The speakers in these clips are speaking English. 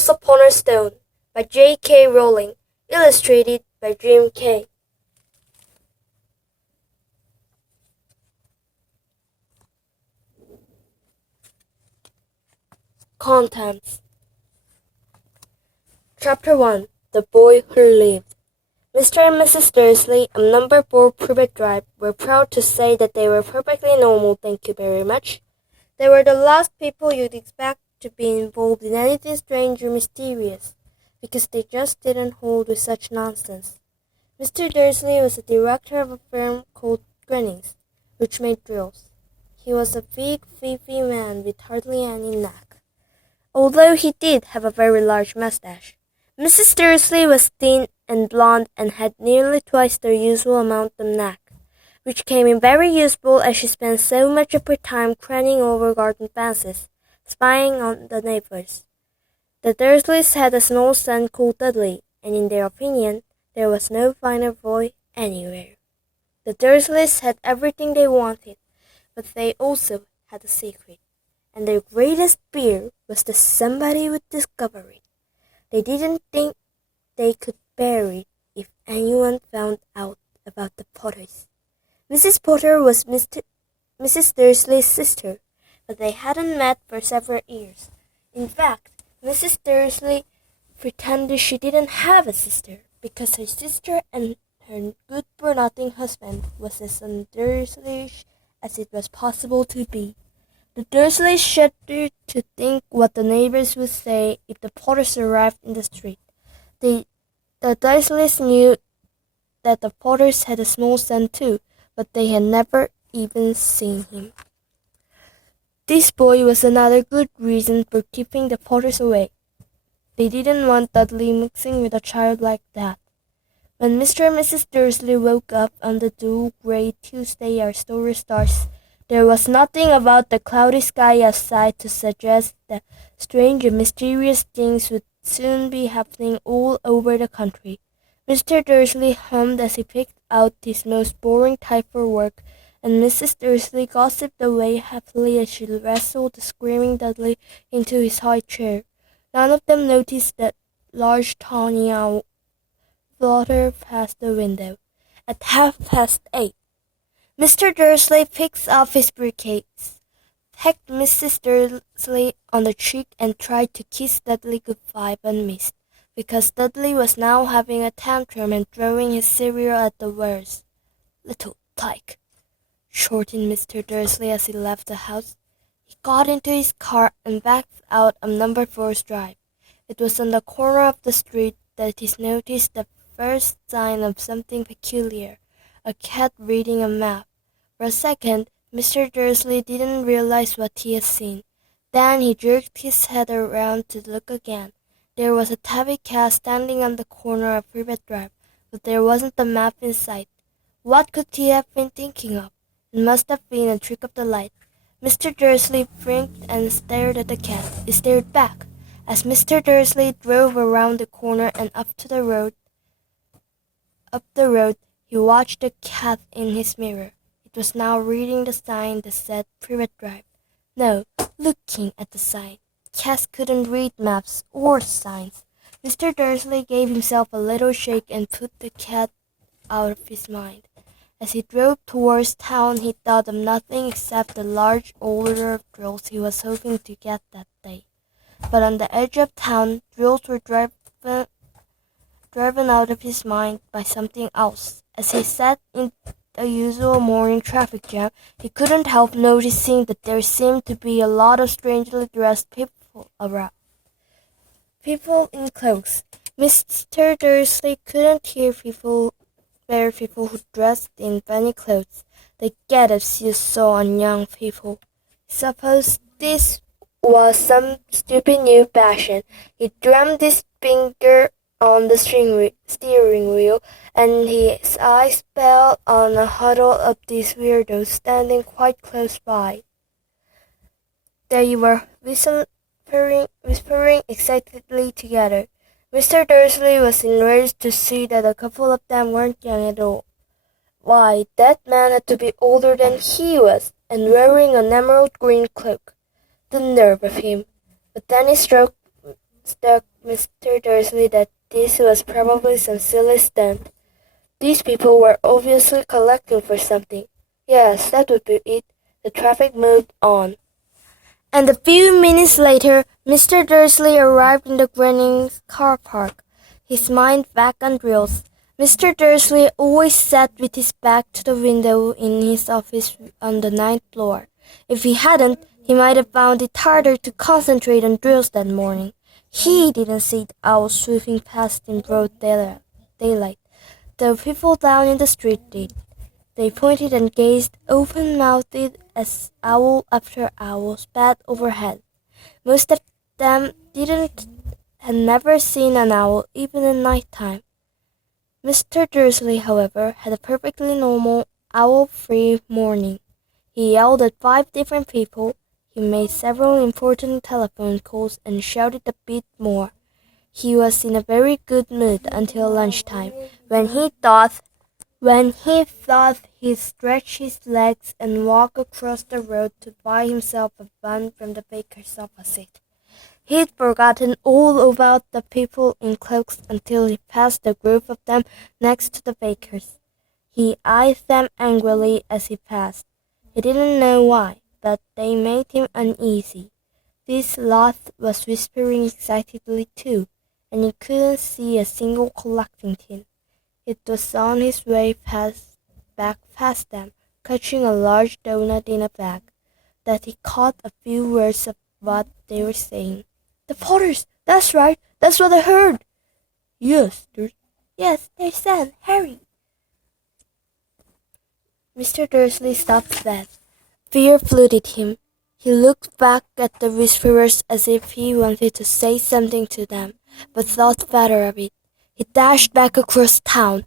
House Upon a Stone by J.K. Rowling, illustrated by Jim Kay. Contents. Chapter 1. The Boy Who Lived. Mr. and Mrs. Dursley of number 4 Privet Drive were proud to say that they were perfectly normal, thank you very much. They were the last people you'd expect to be involved in anything strange or mysterious, because they just didn't hold with such nonsense. Mr. Dursley was the director of a firm called Grinnings, which made drills. He was a big, beefy man with hardly any neck, although he did have a very large mustache. Mrs. Dursley was thin and blonde and had nearly twice the usual amount of neck, which came in very useful as she spent so much of her time craning over garden fences, spying on the neighbors. The Dursleys had a small son called Dudley, and in their opinion, there was no finer boy anywhere. The Dursleys had everything they wanted, but they also had a secret, and their greatest fear was that somebody would discover it. They didn't think they could bear it if anyone found out about the Potters. Mrs. Potter was Mrs. Dursley's sister, but they hadn't met for several years. In fact, Mrs. Dursley pretended she didn't have a sister, because her sister and her good-for-nothing husband was as un-Dursleyish as it was possible to be. The Dursleys shuddered to think what the neighbors would say if the Potters arrived in the street. The Dursleys knew that the Potters had a small son too, but they had never even seen him. This boy was another good reason for keeping the Potters away. They didn't want Dudley mixing with a child like that. When Mr. and Mrs. Dursley woke up on the dull gray Tuesday our story starts, there was nothing about the cloudy sky outside to suggest that strange and mysterious things would soon be happening all over the country. Mr. Dursley hummed as he picked out his most boring type for work, and Mrs. Dursley gossiped away happily as she wrestled the screaming Dudley into his high chair. None of them noticed that large tawny owl flutter past the window. At 8:30, Mr. Dursley picked up his briefcase, pecked Mrs. Dursley on the cheek, and tried to kiss Dudley goodbye, but missed, because Dudley was now having a tantrum and throwing his cereal at the walls. "Little tyke," shortened Mr. Dursley as he left the house. He got into his car and backed out of number 4's drive. It was on the corner of the street that he noticed the first sign of something peculiar, a cat reading a map. For a second, Mr. Dursley didn't realize what he had seen. Then he jerked his head around to look again. There was a tabby cat standing on the corner of Privet Drive, but there wasn't a map in sight. What could he have been thinking of? It must have been a trick of the light. Mr. Dursley blinked and stared at the cat. It stared back. As Mr. Dursley drove around the corner and up the road, he watched the cat in his mirror. It was now reading the sign that said Privet Drive. No, looking at the sign. Cats couldn't read maps or signs. Mr. Dursley gave himself a little shake and put the cat out of his mind. As he drove towards town, he thought of nothing except the large order of drills he was hoping to get that day. But on the edge of town, drills were driven out of his mind by something else. As he sat in the usual morning traffic jam, he couldn't help noticing that there seemed to be a lot of strangely dressed people around. People in clothes. Mr. Dursley couldn't bear people who dressed in funny clothes, the get-ups you saw on young people. Suppose this was some stupid new fashion. He drummed his finger on the steering wheel, and his eyes fell on a huddle of these weirdos standing quite close by. They were whispering excitedly together. Mr. Dursley was enraged to see that a couple of them weren't young at all. Why, that man had to be older than he was, and wearing an emerald green cloak. The nerve of him! But then it struck Mr. Dursley that this was probably some silly stunt. These people were obviously collecting for something. Yes, that would be it. The traffic moved on. And a few minutes later, Mr. Dursley arrived in the Greenwich car park, his mind back on drills. Mr. Dursley always sat with his back to the window in his office on the 9th floor. If he hadn't, he might have found it harder to concentrate on drills that morning. He didn't see the owls swooping past in broad daylight. The people down in the street did. They pointed and gazed open-mouthed as owl after owl spat overhead. Most of them had never seen an owl even at night time. Mr. Dursley, however, had a perfectly normal, owl-free morning. He yelled at 5 different people. He made several important telephone calls and shouted a bit more. He was in a very good mood until lunchtime, when he thought he'd stretch his legs and walk across the road to buy himself a bun from the baker's opposite. He'd forgotten all about the people in cloaks until he passed the group of them next to the baker's. He eyed them angrily as he passed. He didn't know why, but they made him uneasy. This lot was whispering excitedly too, and he couldn't see a single collecting tin. It was on his way back past them, clutching a large doughnut in a bag, that he caught a few words of what they were saying. "The Potters! That's right! That's what I heard!" Yes, they said, "Harry." Mr. Dursley stopped dead. Fear flooded him. He looked back at the whisperers as if he wanted to say something to them, but thought better of it. He dashed back across the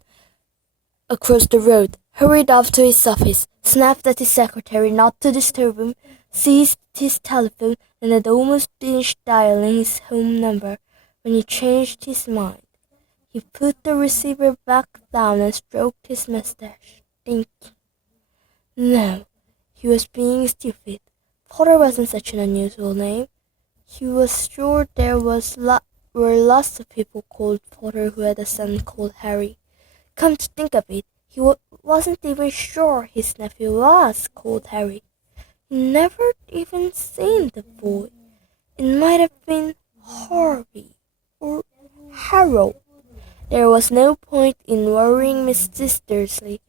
road, hurried off to his office, snapped at his secretary not to disturb him, seized his telephone, and had almost finished dialing his home number when he changed his mind. He put the receiver back down and stroked his mustache, thinking. No, he was being stupid. Potter wasn't such an unusual name. He was sure there were lots of people called Potter who had a son called Harry. Come to think of it, he wasn't even sure his nephew was called Harry. He never even seen the boy. It might have been Harvey or Harold. There was no point in worrying Mrs. Dursley.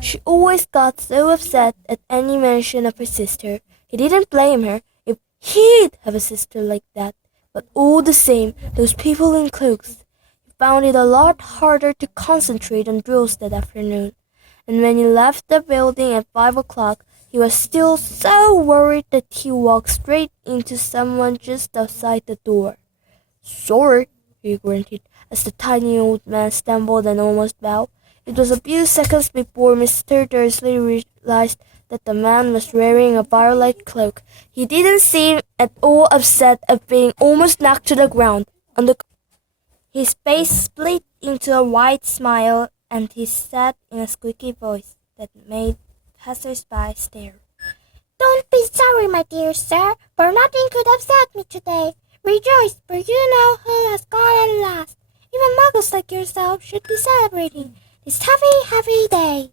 She always got so upset at any mention of her sister. He didn't blame her if he'd have a sister like that. But all the same, those people in cloaks. He found it a lot harder to concentrate on drills that afternoon. And when he left the building at 5 o'clock, he was still so worried that he walked straight into someone just outside the door. "Sorry," he grunted, as the tiny old man stumbled and almost fell. It was a few seconds before Mr. Dursley realized that the man was wearing a violet cloak. He didn't seem at all upset at being almost knocked to the ground. His face split into a wide smile, and he said in a squeaky voice that made passers-by stare. "Don't be sorry, my dear sir, for nothing could upset me today. Rejoice, for you know who has gone at last. Even muggles like yourself should be celebrating this happy day."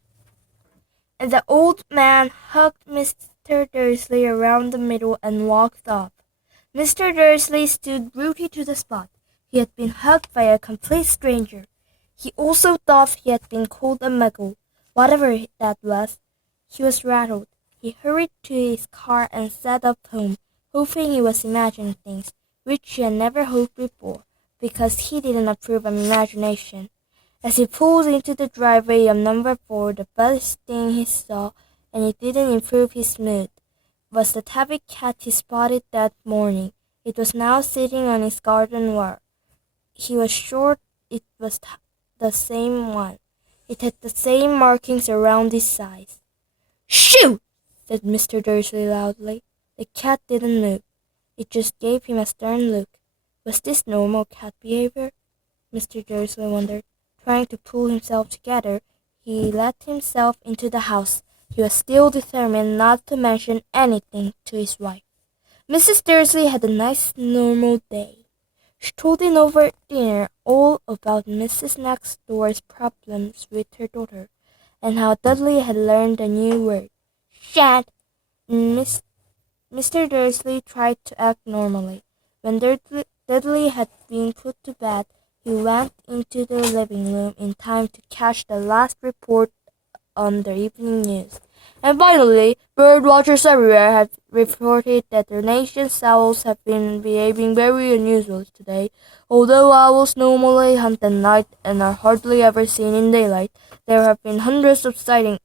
And the old man hugged Mr. Dursley around the middle and walked off. Mr. Dursley stood rooted to the spot. He had been hugged by a complete stranger. He also thought he had been called a muggle. Whatever that was, he was rattled. He hurried to his car and set off home, hoping he was imagining things, which he had never hoped before, because he didn't approve of imagination. As he pulled into the driveway of number 4, the first thing he saw, and it didn't improve his mood, was the tabby cat he spotted that morning. It was now sitting on his garden wall. He was sure it was the same one. It had the same markings around its eyes. "Shoo!" said Mr. Dursley loudly. The cat didn't move. It just gave him a stern look. Was this normal cat behavior? Mr. Dursley wondered. Trying to pull himself together, he let himself into the house. He was still determined not to mention anything to his wife. Mrs. Dursley had a nice normal day. She told him over dinner all about Mrs. Next Door's problems with her daughter, and how Dudley had learned a new word, "shan't." Mr. Dursley tried to act normally. When Dudley had been put to bed, he went into the living room in time to catch the last report on the evening news. And finally, bird watchers everywhere had reported that the nation's owls have been behaving very unusually today. Although owls normally hunt at night and are hardly ever seen in daylight, there have been hundreds of sightings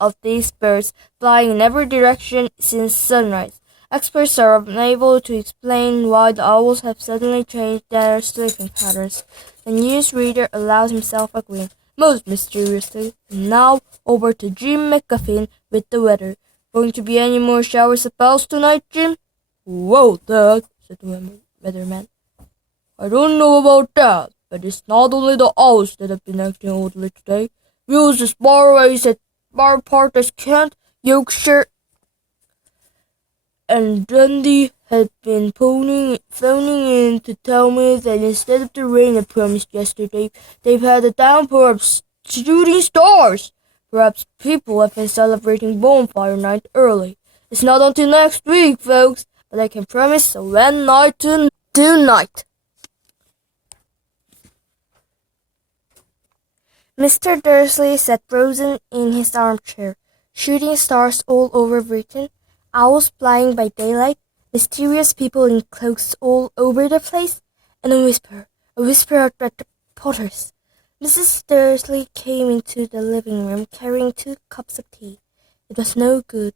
of these birds flying in every direction since sunrise. Experts are unable to explain why the owls have suddenly changed their sleeping patterns. The newsreader allows himself a grin, most mysteriously. And now, over to Jim McGuffin with the weather. Going to be any more shower spells tonight, Jim? Well, Dad, said the weatherman, I don't know about that, but it's not only the owls that have been acting oddly today. Views as far away as Kent, Yorkshire, and Dundee had been phoning in to tell me that instead of the rain I promised yesterday, they've had a downpour of shooting stars. Perhaps people have been celebrating bonfire night early. It's not until next week, folks, but I can promise a wet night tonight. Mr. Dursley sat frozen in his armchair. Shooting stars all over Britain, owls flying by daylight, mysterious people in cloaks all over the place, and a whisper at the Potters. Mrs. Dursley came into the living room carrying 2 cups of tea. It was no good.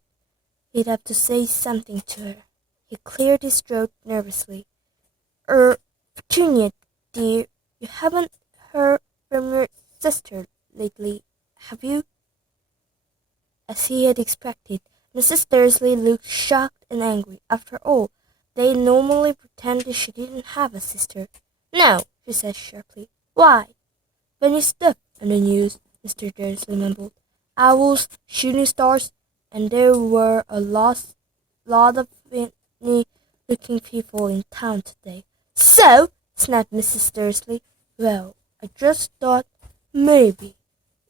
He'd have to say something to her. He cleared his throat nervously. Petunia, dear, you haven't heard from your sister lately, have you? As he had expected, Mrs. Dursley looked shocked and angry. After all, they normally pretended she didn't have a sister. No, she said sharply. Why? Funny stuff on the news, Mr. Dursley mumbled. Owls, shooting stars, and there were a lot of funny-looking people in town today. So, snapped Mrs. Dursley, well, I just thought maybe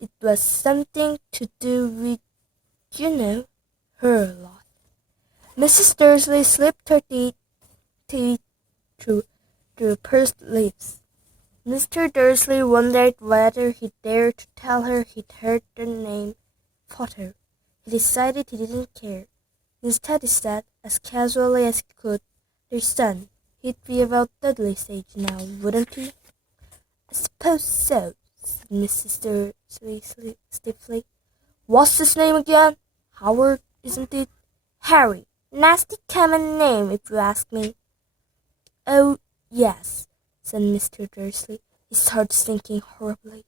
it was something to do with, her lot. Mrs. Dursley slipped her teeth through pursed lips. Mr. Dursley wondered whether he dared to tell her he'd heard the name Potter. He decided he didn't care. Instead, he said, as casually as he could, their son. He'd be about Dudley's age now, wouldn't he? I suppose so, said Mrs. Dursley stiffly. What's his name again? Howard, isn't it? Harry. Nasty common name, if you ask me. Oh, yes, said Mr. Dursley, his heart sinking horribly.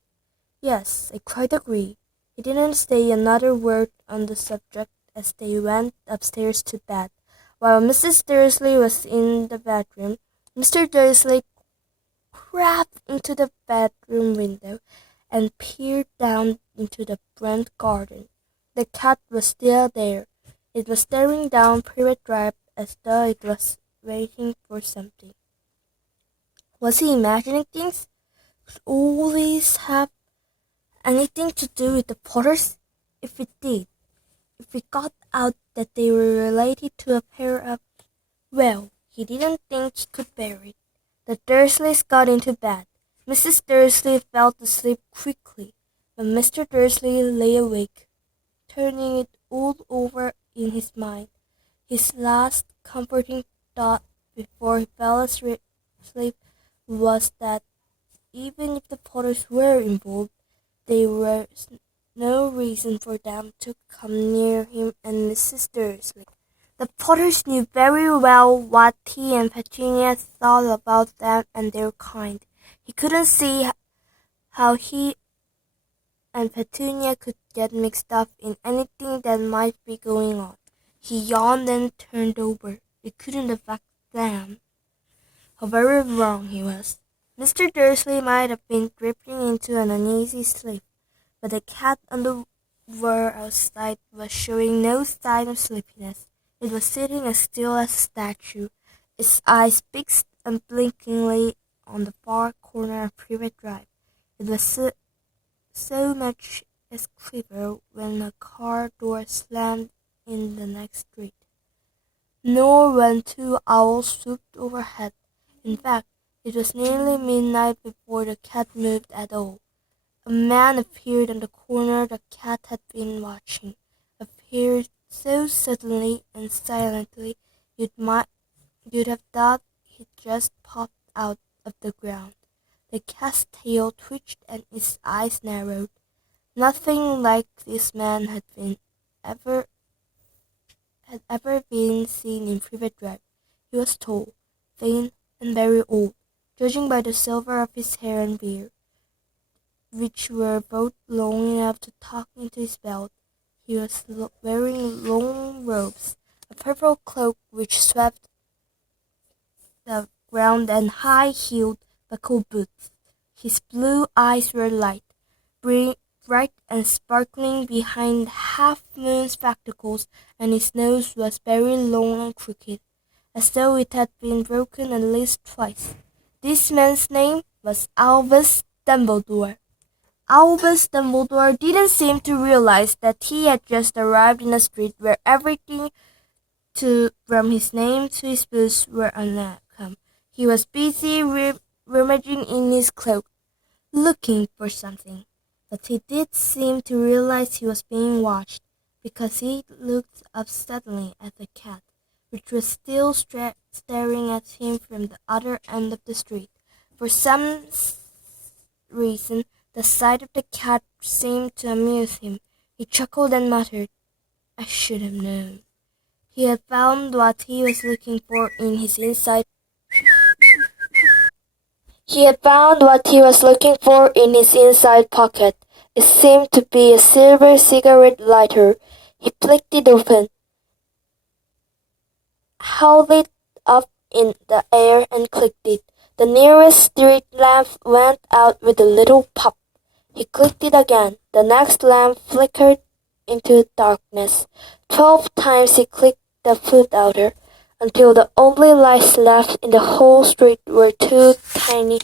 Yes, I quite agree. He didn't say another word on the subject as they went upstairs to bed. While Mrs. Dursley was in the bedroom, Mr. Dursley crept into the bedroom window and peered down into the front garden. The cat was still there. It was staring down Privet Drive as though it was waiting for something. Was he imagining things? Could all this have anything to do with the Potters? If it did, if it got out that they were related to a pair of... Well, he didn't think he could bear it. The Dursleys got into bed. Mrs. Dursley fell asleep quickly, but Mr. Dursley lay awake, turning it all over in his mind. His last comforting thought before he fell asleep was that even if the Potters were involved, there was no reason for them to come near him and Mrs. Dursley. The Potters knew very well what he and Petunia thought about them and their kind. He couldn't see how he and Petunia could get mixed up in anything that might be going on. He yawned and turned over. It couldn't affect them. How very wrong he was. Mr. Dursley might have been drifting into an uneasy sleep, but the cat on the wall outside was showing no sign of sleepiness. It was sitting as still as a statue. its eyes fixed unblinkingly on the far corner of Privet Drive. It was so much as clearer when a car door slammed in the next street, nor when two owls swooped overhead. In fact, it was nearly midnight before the cat moved at all. A man appeared on the corner the cat had been watching, appeared so suddenly and silently you'd have thought he'd just popped out of the ground. The cat's tail twitched and its eyes narrowed. Nothing like this man had ever been seen in Privet Drive. He was tall, thin, and very old, judging by the silver of his hair and beard, which were both long enough to tuck into his belt. He was wearing long robes, a purple cloak which swept the ground, and high-heeled buckled boots. His blue eyes were light, bright and sparkling behind half-moon spectacles, and his nose was very long and crooked, as though it had been broken at least twice. This man's name was Albus Dumbledore. Albus Dumbledore didn't seem to realize that he had just arrived in a street where everything, from his name to his boots, were unwelcome. He was busy rummaging in his cloak, looking for something. But he did seem to realize he was being watched, because he looked up suddenly at the cat, which was still staring at him from the other end of the street. For some reason, the sight of the cat seemed to amuse him. He chuckled and muttered, "I should have known." He had found what he was looking for in his inside pocket. It seemed to be a silver cigarette lighter. He flicked it open, held it up in the air, and clicked it. The nearest street lamp went out with a little pop. He clicked it again. The next lamp flickered into darkness. 12 times he clicked the foot outer, until the only lights left in the whole street were two tiny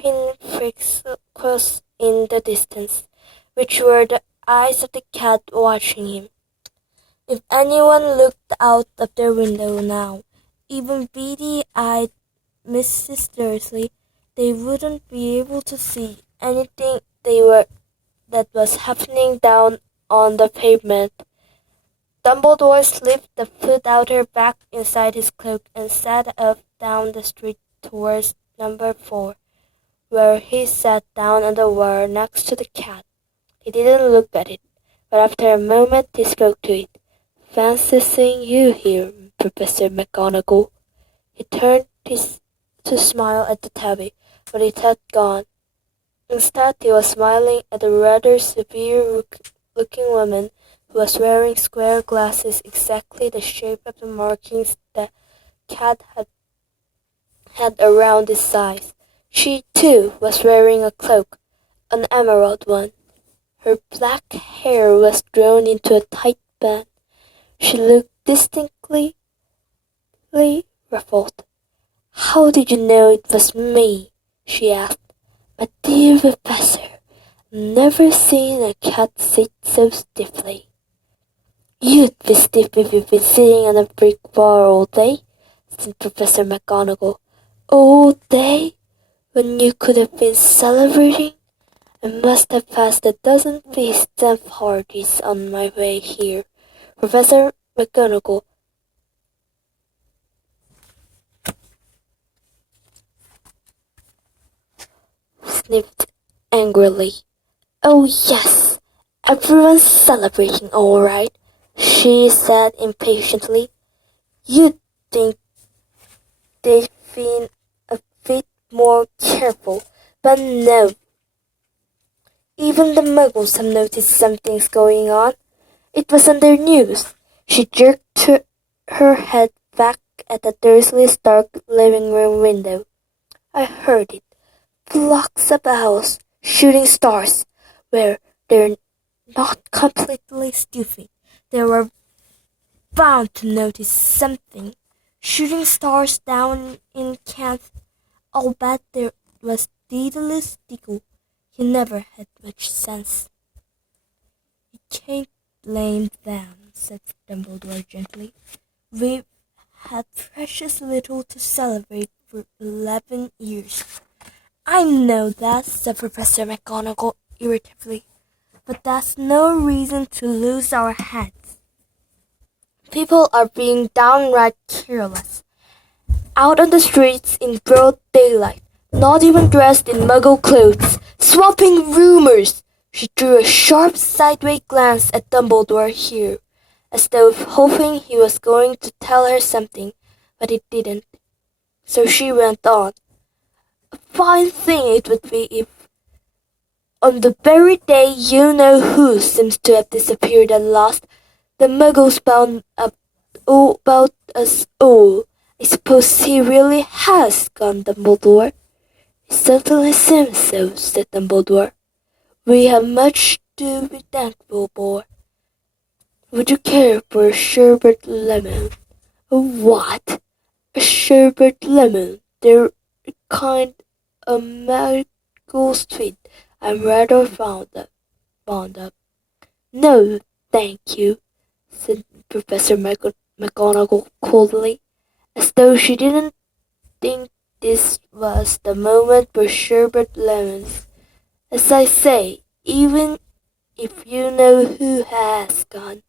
pinpricks in the distance, which were the eyes of the cat watching him. If anyone looked out of their window now, even beady-eyed Mrs. Dursley, they wouldn't be able to see anything that was happening down on the pavement. Dumbledore slipped the foot outer back inside his cloak and set off down the street towards number 4, where he sat down on the wall next to the cat. He didn't look at it, but after a moment he spoke to it. "Fancy seeing you here, Professor McGonagall." He turned to smile at the tabby, but it had gone. Instead, he was smiling at a rather severe-looking woman who was wearing square glasses exactly the shape of the markings the cat had around its eyes. She, too, was wearing a cloak, an emerald one. Her black hair was drawn into a tight band. She looked distinctly ruffled. "How did you know it was me?" she asked. "My dear Professor, I've never seen a cat sit so stiffly." "You'd be stiff if you'd been sitting on a brick wall all day," said Professor McGonagall. "All day? When you could have been celebrating? I must have passed a dozen feast and parties on my way here." Professor McGonagall sniffed angrily. "Oh yes, everyone's celebrating all right," she said impatiently. "You'd think they'd been a bit more careful, but no. Even the muggles have noticed something's going on. It was on their news." She jerked her head back at the Dursleys' dark living room window. "I heard it. Flocks of owls, shooting stars. Where they're not completely stupid. They were bound to notice something." shooting stars down in Kent. I'll bet there was Daedalus Diggle. He never had much sense. You can't blame them, said Dumbledore gently. We've had precious little to celebrate for 11 years. I know that, said Professor McGonagall irritably, but that's no reason to lose our heads. People are being downright careless. Out on the streets in broad daylight, not even dressed in muggle clothes, swapping rumors. She drew a sharp sideway glance at Dumbledore here, as though hoping he was going to tell her something, but he didn't. So she went on. A fine thing it would be if, on the very day you-know-who seems to have disappeared at last, the muggles found out about us all. I suppose he really has gone, Dumbledore. It certainly seems so, said Dumbledore. We have much to be thankful for. Would you care for a sherbet lemon? A what? A sherbet lemon. They're kind of magical sweet. I'm rather fond of. No, thank you, said Professor McGonagall coldly, as though she didn't think this was the moment for sherbet lemons. As I say, even if you know who has gone,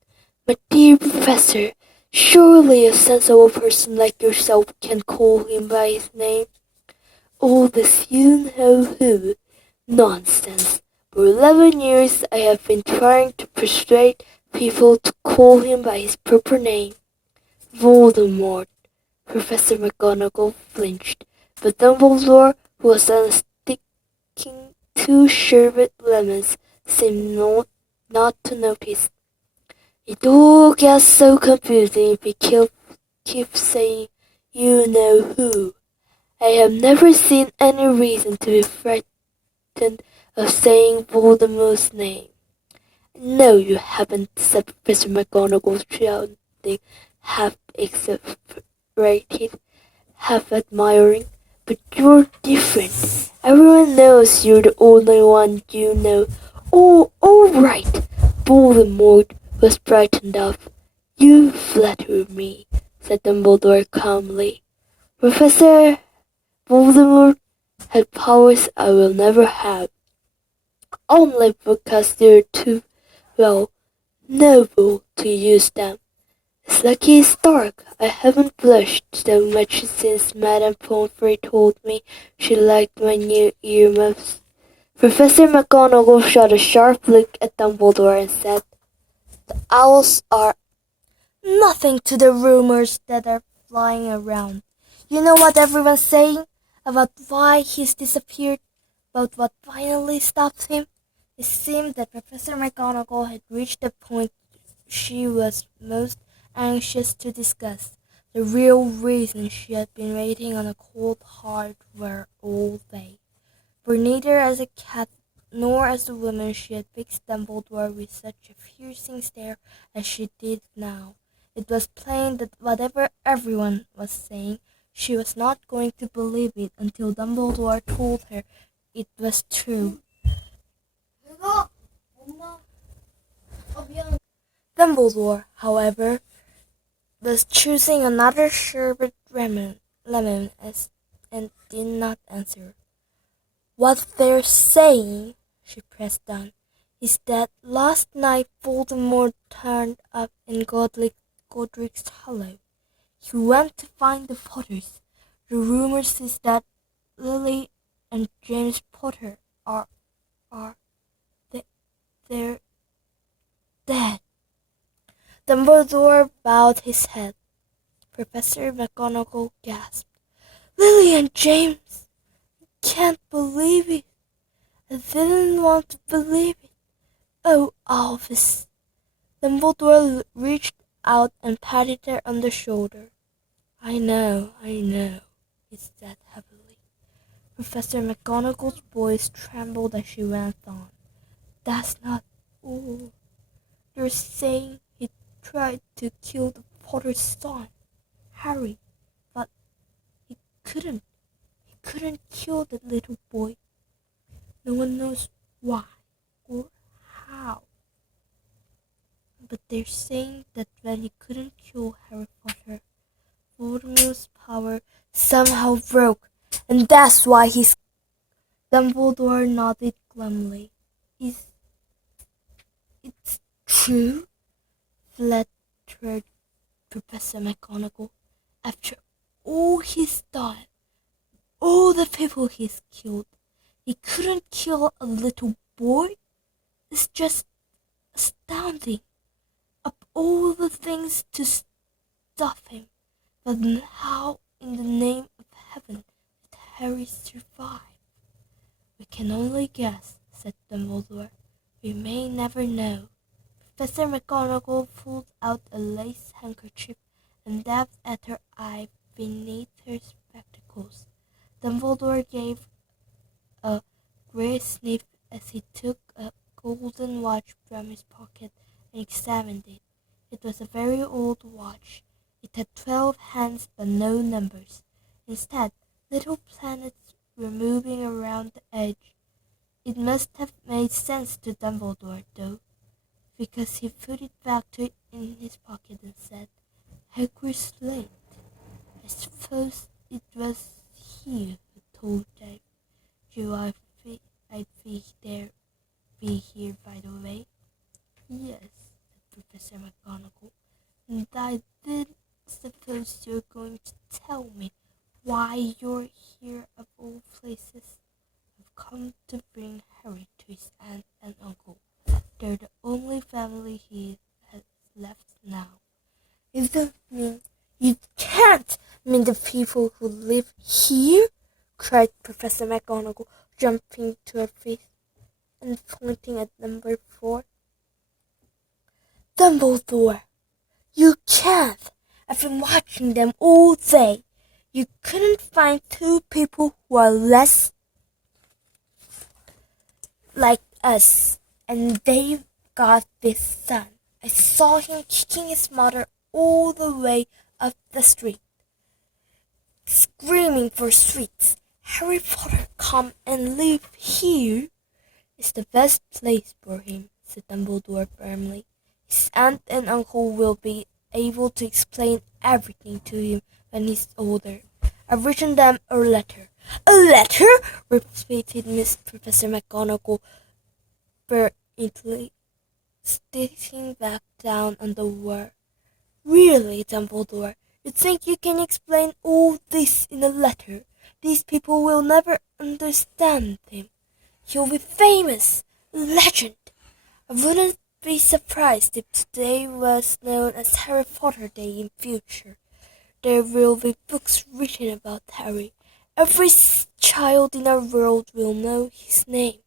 my dear Professor, surely a sensible person like yourself can call him by his name. All this you-know-who nonsense. For 11 years I have been trying to persuade people to call him by his proper name. Voldemort. Professor McGonagall flinched, but Dumbledore, who was sticking 2 sherbet lemons, seemed not to notice. It all gets so confusing if we keep saying you-know-who. I have never seen any reason to be frightened of saying Voldemort's name. No, you haven't, said Professor McGonagall, shouting, half exasperated, half admiring. But you're different. Everyone knows you're the only one you know. Oh, all right. Voldemort was frightened of. You flatter me, said Dumbledore calmly. Professor Voldemort had powers I will never have, only because they're too, well, noble to use them. It's lucky it's dark. I haven't blushed so much since Madame Pomfrey told me she liked my new earmuffs. Professor McGonagall shot a sharp look at Dumbledore and said, The owls are nothing to the rumors that are flying around. You know what everyone's saying? About why he's disappeared? About what finally stopped him? It seemed that Professor McGonagall had reached the point she was most anxious to discuss, the real reason she had been waiting on a cold hardware all day. For neither as a cat nor as a woman she had fixed Dumbledore with such a piercing stare as she did now. It was plain that whatever everyone was saying, she was not going to believe it until Dumbledore told her it was true. Dumbledore, however, was choosing another sherbet lemon and did not answer. What they're saying, she pressed on, is that last night Voldemort turned up in Godric's Hollow. He went to find the Potters. The rumors is that Lily and James Potter they're dead. Dumbledore bowed his head. Professor McGonagall gasped. Lily and James! I can't believe it. I didn't want to believe it. Oh, Alphys. Dumbledore reached out and patted her on the shoulder. I know, he said heavily. Professor McGonagall's voice trembled as she went on. That's not all. They're saying he tried to kill the Potter's son, Harry. He couldn't kill the little boy. No one knows why or how. But they're saying that when he couldn't kill Harry Potter, Voldemort's power somehow broke, and that's why he's... Dumbledore nodded glumly. Is it's true? Flattered Professor McGonagall. After all he's done, all the people he's killed, he couldn't kill a little boy? It's just astounding. Of all the things to stop him, but how in the name of heaven did Harry survive? We can only guess, said Dumbledore. We may never know. Professor McGonagall pulled out a lace handkerchief and dabbed at her eye beneath her spectacles. Dumbledore gave a great sniff as he took a golden watch from his pocket and examined it. It was a very old watch. It had 12 hands but no numbers. Instead, little planets were moving around the edge. It must have made sense to Dumbledore, though, because he put it back in his pocket and said, Hagrid's slate. I suppose it was he who told you I'd be here, by the way. Yes, said Professor McGonagall, and I did suppose you're going to tell me why you're here of all places. I've come to bring Harry to his aunt and uncle. They're the only family he has left now. You can't mean the people who live here? Cried Professor McGonagall, jumping to her feet and pointing at number 4. Dumbledore, you can't! I've been watching them all day. You couldn't find 2 people who are less like us, and they've got this son. I saw him kicking his mother all the way up the street, screaming for sweets. Harry Potter come and live here? It's the best place for him, said Dumbledore firmly. His aunt and uncle will be able to explain everything to him when he's older. I've written them a letter. A letter? Repeated Miss Professor McGonagall brilliantly, sitting back down on the word. Really, Dumbledore, you think you can explain all this in a letter? These people will never understand him. He'll be famous, a legend. I wouldn't be surprised if today was known as Harry Potter Day in future. There will be books written about Harry. Every child in our world will know his name.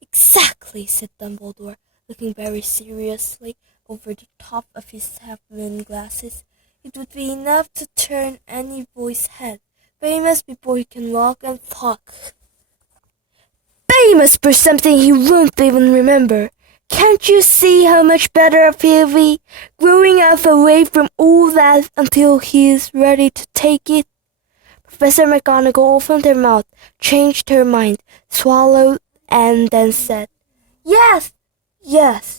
Exactly, said Dumbledore, looking very seriously over the top of his half-moon glasses. It would be enough to turn any boy's head. Famous before he can walk and talk. Famous for something he won't even remember. Can't you see how much better off he'll be, growing up away from all that until he is ready to take it? Professor McGonagall opened her mouth, changed her mind, swallowed, and then said, Yes,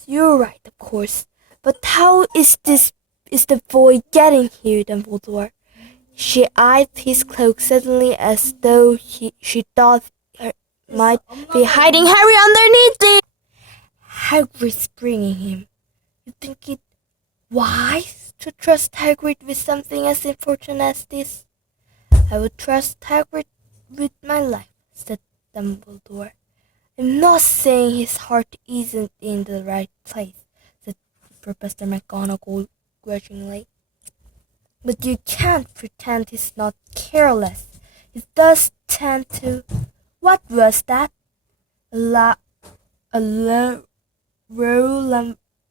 you're right, of course. But how is the boy getting here, Dumbledore? She eyed his cloak suddenly as though she thought he might be hiding Harry underneath it. Hagrid's bringing him. You think it wise to trust Hagrid with something as important as this? I would trust Hagrid with my life, said Dumbledore. I'm not saying his heart isn't in the right place, said Professor McGonagall grudgingly. But you can't pretend he's not careless. He does tend to... What was that? A low,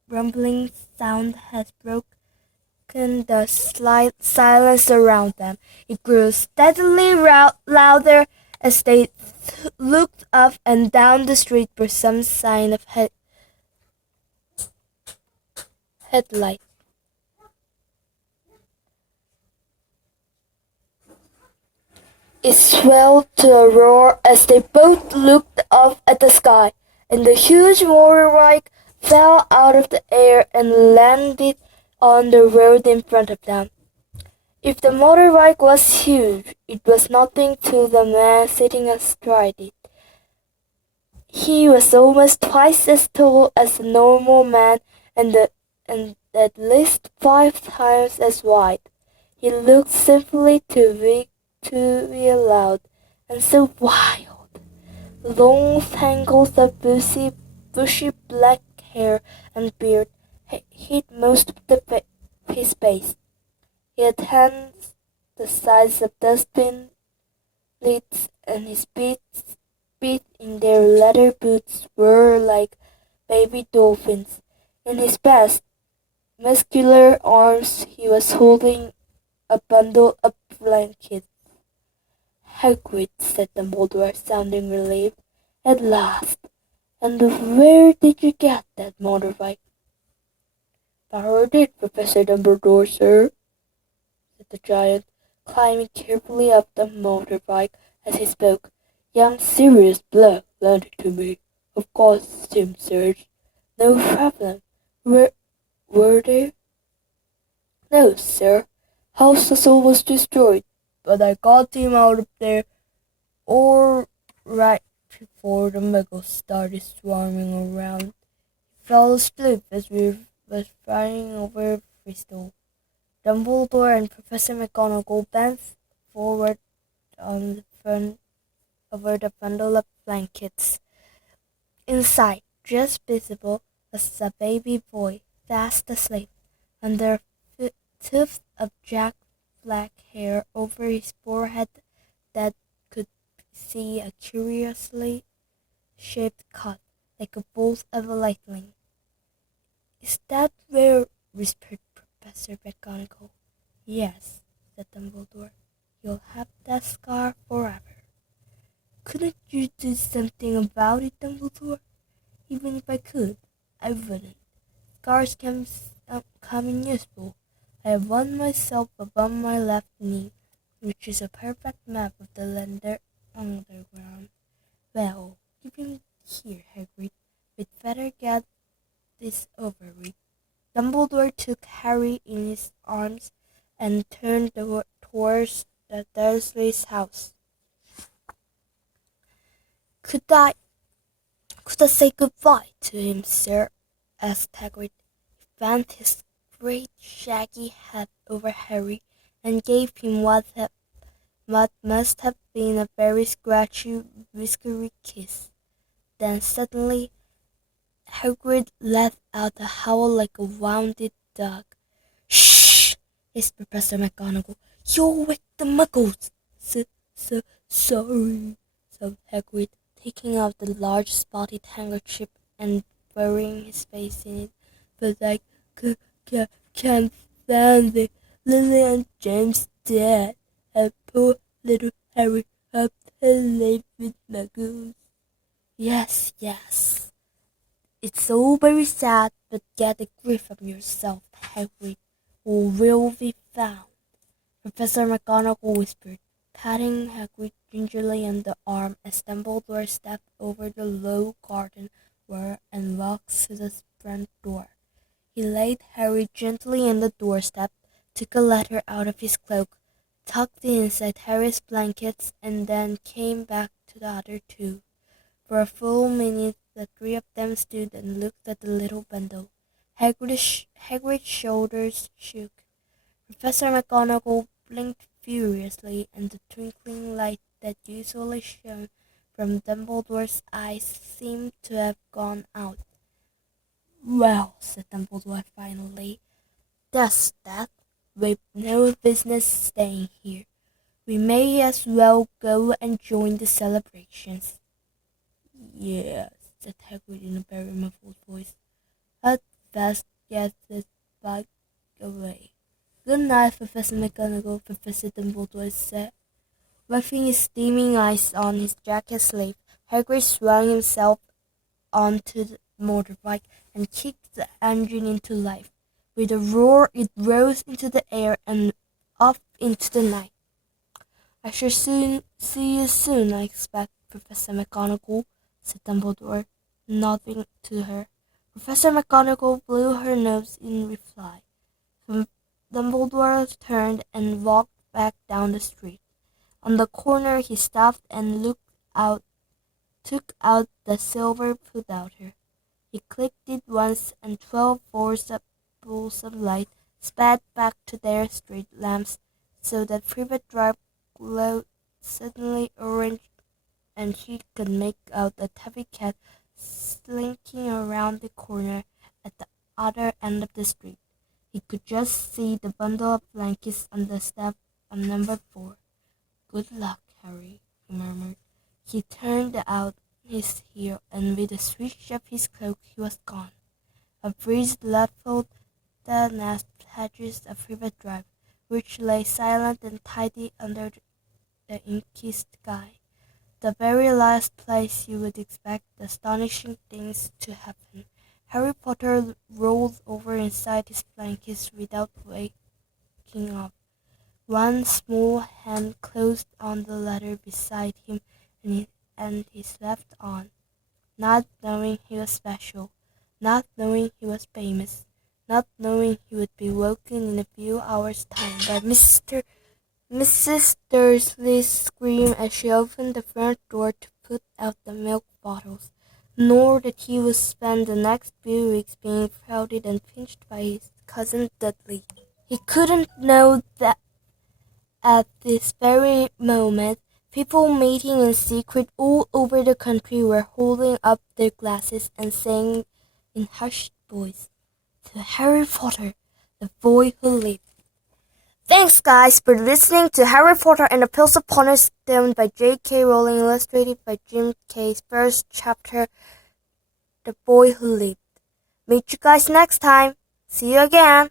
rumbling sound has broken the silence around them. It grew steadily louder as they looked up and down the street for some sign of headlight. It swelled to a roar as they both looked up at the sky, and the huge motorbike fell out of the air and landed on the road in front of them. If the motorbike was huge, it was nothing to the man sitting astride it. He was almost twice as tall as a normal man and at least 5 times as wide. He looked simply too big to be allowed, and so wild. Long tangles of bushy black hair and beard hid most of his face. He had hands the size of dustbin lids, and his feet in their leather boots were like baby dolphins. In his vast, muscular arms he was holding a bundle of blankets. Hagrid, said Dumbledore, sounding relieved. At last. And where did you get that motorbike? Borrowed it, Professor Dumbledore, sir, said the giant, climbing carefully up the motorbike as he spoke. Young Sirius Black lent it to me. Of course, Tim Surge. No problem. Were they? No, sir. House was almost destroyed, but I got him out of there all right before the muggles started swarming around. He fell asleep as we was flying over Bristol. Dumbledore and Professor McGonagall bent forward on the front over the bundle of blankets. Inside, just visible, was a baby boy, fast asleep, under tufts of jet black hair over his forehead that could see a curiously shaped cut, like a bolt of lightning. Is that where? Whispered Professor McGonagall. Yes, said Dumbledore. You'll have that scar forever. Couldn't you do something about it, Dumbledore? Even if I could, I wouldn't. Scars can come in useful. I have one myself above my left knee, which is a perfect map of the underground. Well, give him here, Hagrid. We'd better get this over with. Dumbledore took Harry in his arms and turned towards the Dursleys' house. Could I say goodbye to him, sir? Asked Hagrid. He bent his great shaggy head over Harry and gave him what must have been a very scratchy, whiskery kiss. Then suddenly Hagrid let out a howl like a wounded dog. Shh! hissed Professor McGonagall. You'll wake the muggles. Sorry, sobbed Hagrid, taking out the large spotted handkerchief and burying his face in it. But I can't stand it. Lily and James dead, and poor little Harry up to live with muggles. Yes. It's all very sad, but get a grip of yourself, Hagrid, or we'll be found, Professor McGonagall whispered, patting Hagrid gingerly on the arm as Dumbledore stepped over the low garden wall and walked to the front door. He laid Harry gently on the doorstep, took a letter out of his cloak, tucked it inside Harry's blankets, and then came back to the other two. For a full minute the three of them stood and looked at the little bundle. Hagrid's shoulders shook. Professor McGonagall blinked furiously, and the twinkling light that usually shone from Dumbledore's eyes seemed to have gone out. Well, said Dumbledore finally, that's that. We've no business staying here. We may as well go and join the celebrations. Yes, said Hagrid in a very muffled voice. I'd best get this bag away. Good night, Professor McGonagall, Professor Dumbledore said. Wiping his steaming eyes on his jacket sleeve, Hagrid swung himself onto the motorbike and kicked the engine into life. With a roar, it rose into the air and off into the night. I shall soon see you soon, I expect, Professor McGonagall, said Dumbledore, nodding to her. Professor McGonagall blew her nose in reply. Dumbledore turned and walked back down the street. On the corner he stopped and took out the silver powder. He clicked it once, and 12 balls of light sped back to their street lamps, so that Privet Drive glowed suddenly orange, and she could make out a tabby cat slinking around the corner at the other end of the street. He could just see the bundle of blankets on the step of number 4. "Good luck, Harry," he murmured. He turned out his heel, and with a swish of his cloak he was gone. A breeze ruffled the nest hedges of Privet Drive, which lay silent and tidy under the inky sky, the very last place you would expect astonishing things to happen. Harry Potter rolled over inside his blankets without waking up. One small hand closed on the ladder beside him, and he slept on, not knowing he was special, not knowing he was famous, not knowing he would be woken in a few hours' time by Mrs. Dursley's scream as she opened the front door to put out the milk bottles, nor that he would spend the next few weeks being prodded and pinched by his cousin Dudley. He couldn't know that at this very moment, people meeting in secret all over the country were holding up their glasses and saying in hushed voice, "To Harry Potter, the boy who lived." Thanks, guys, for listening to Harry Potter and the Philosopher Stone by J.K. Rowling, illustrated by Jim Kay's first chapter, The Boy Who Lived. Meet you guys next time. See you again.